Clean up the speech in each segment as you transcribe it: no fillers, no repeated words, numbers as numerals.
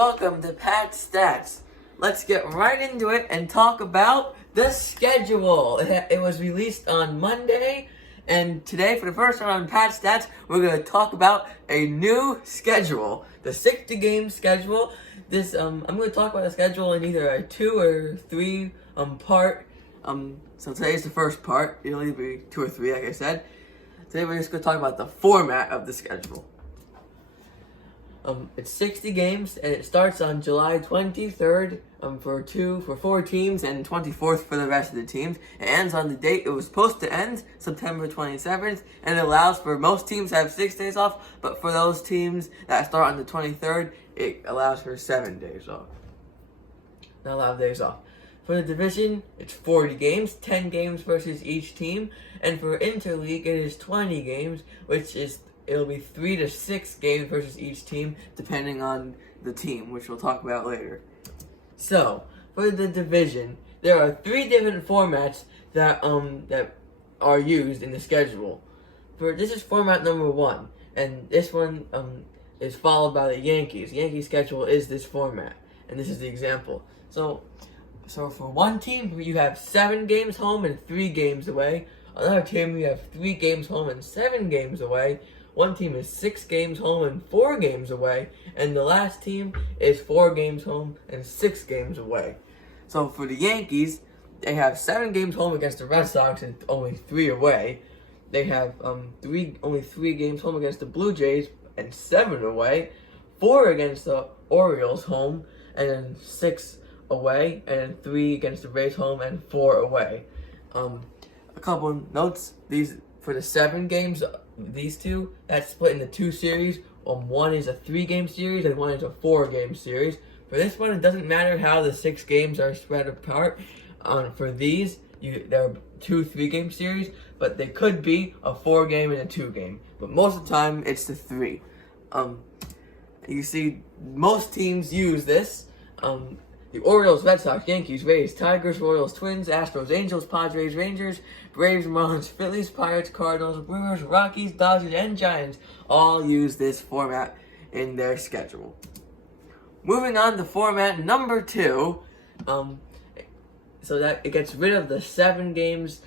welcome to Pat Stats. Let's get right into it and talk about the schedule. It was released on Monday, and today, for the first time on Pat Stats, we're going to talk about a new schedule, the 60-game schedule. I'm going to talk about the schedule in either a 2 or 3 part. So today's the first part. It'll either be 2 or 3, like I said. Today we're just going to talk about the format of the schedule. It's 60 games, and it starts on July 23rd for 4 teams, and 24th for the rest of the teams. It ends on the date it was supposed to end, September 27th, and it allows for most teams to have 6 days off, but for those teams that start on the 23rd, it allows for 7 days off. Not a lot of days off. For the division, it's 40 games, 10 games versus each team, and for interleague, it is 20 games, it'll be 3 to 6 games versus each team, depending on the team, which we'll talk about later. So, for the division, there are 3 different formats that are used in the schedule. This is format number 1, and this one is followed by the Yankees. The Yankees schedule is this format, and this is the example. So for one team, you have 7 games home and 3 games away. Another team, you have 3 games home and 7 games away. One team is 6 games home and 4 games away, and the last team is 4 games home and 6 games away. So for the Yankees, they have 7 games home against the Red Sox and only 3 away. They have only 3 games home against the Blue Jays and 7 away, 4 against the Orioles home, and then 6 away, and then 3 against the Rays home and 4 away. A couple of notes: for the 7 games, these two, that's split into 2 series. One is a 3-game series and one is a 4-game series. For this one, it doesn't matter how the 6 games are spread apart. For these, there are 2 3-game series, but they could be a 4-game and a 2-game. But most of the time, it's the 3. You see, most teams use this. The Orioles, Red Sox, Yankees, Rays, Tigers, Royals, Twins, Astros, Angels, Padres, Rangers, Braves, Marlins, Phillies, Pirates, Cardinals, Brewers, Rockies, Dodgers, and Giants all use this format in their schedule. Moving on to format number 2, so that it gets rid of the 7 games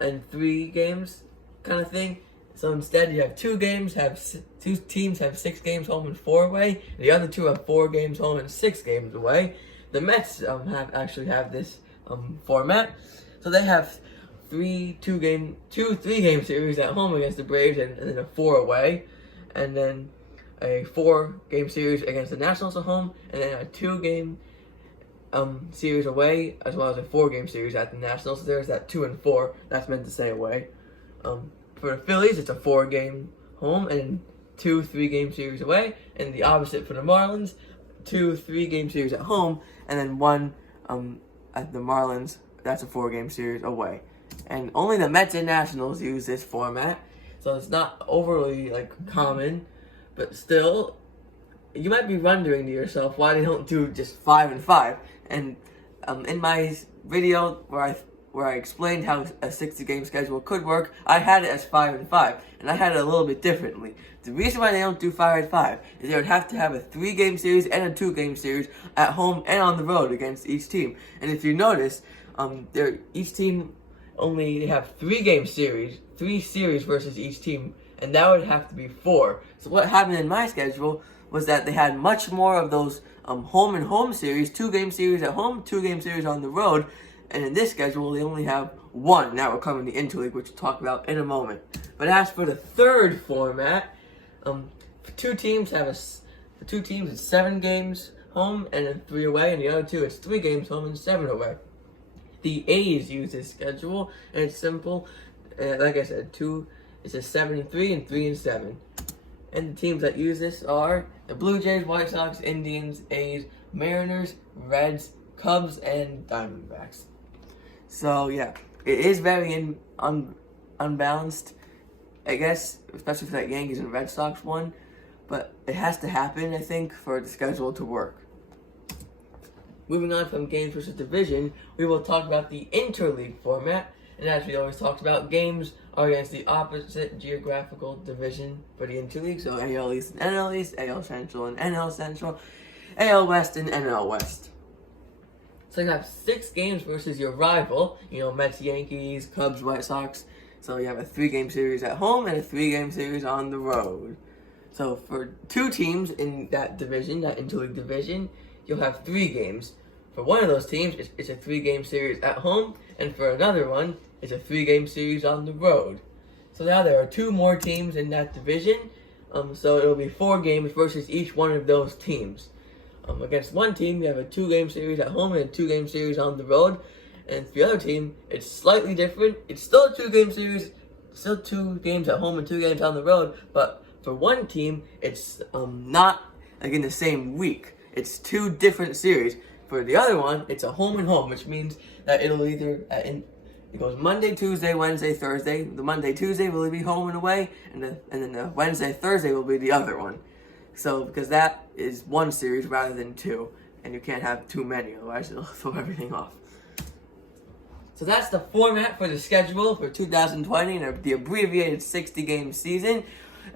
and 3 games kind of thing. So instead, you have 2 teams have 6 games home and 4 away. And the other 2 have 4 games home and 6 games away. The Mets have this format. So they have 3 3-game series at home against the Braves, and then a 4 away, and then a 4-game series against the Nationals at home, and then a 2-game series away, as well as a 4-game series at the Nationals. So there's that 2 and 4. That's meant to say away. For the Phillies, it's a 4-game home and 2 3-game series away, and the opposite for the Marlins, 2 3-game series at home, and then 1 at the Marlins. That's a 4-game series away. And only the Mets and Nationals use this format, so it's not overly common, but still, you might be wondering to yourself why they don't do just 5 and 5. And in my video where I explained how a 60-game schedule could work, I had it as 5 and 5, and I had it a little bit differently. The reason why they don't do 5 and 5 is they would have to have a 3-game series and a 2-game series at home and on the road against each team. And if you notice, each team only have 3 series versus each team, and that would have to be 4. So what happened in my schedule was that they had much more of those home and home series, 2-game series at home, 2-game series on the road. And in this schedule, they only have 1. Now we're coming to interleague, which we'll talk about in a moment. But as for the 3rd format, for 2 teams, it's 7 games home and then 3 away, and the other 2, it's 3 games home and 7 away. The A's use this schedule, and it's simple. Like I said, it's a 7 and 3 and 3 and 7. And the teams that use this are the Blue Jays, White Sox, Indians, A's, Mariners, Reds, Cubs, and Diamondbacks. So yeah, it is very unbalanced, I guess, especially for that Yankees and Red Sox one. But it has to happen, I think, for the schedule to work. Moving on from games versus division, we will talk about the interleague format. And as we always talked about, games are against the opposite geographical division for the interleague. So AL East and NL East, AL Central and NL Central. AL West and NL West. So you have 6 games versus your rival, Mets, Yankees, Cubs, White Sox. So you have a 3-game series at home and a 3-game series on the road. So for 2 teams in that division, that interleague division, you'll have 3 games. For one of those teams, it's a 3-game series at home, and for another one, it's a 3-game series on the road. So now there are 2 more teams in that division, so it'll be 4 games versus each one of those teams. Against one team, you have a 2-game series at home and a 2-game series on the road, and for the other team, it's slightly different. It's still a 2-game series, still 2 games at home and 2 games on the road, but for one team, it's not like in the same week. It's 2 different series. For the other one, it's a home and home, which means that it'll either it goes Monday, Tuesday, Wednesday, Thursday. The Monday, Tuesday will be home and away, and then the Wednesday, Thursday will be the other one. So because that is 1 series rather than 2, and you can't have too many, otherwise it'll throw everything off. So that's the format for the schedule for 2020 and the abbreviated 60-game season.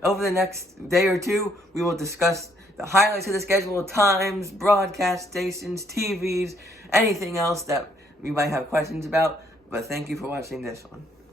Over the next day or 2, we will discuss the highlights of the schedule, times, broadcast stations, TVs, anything else that we might have questions about. But thank you for watching this one.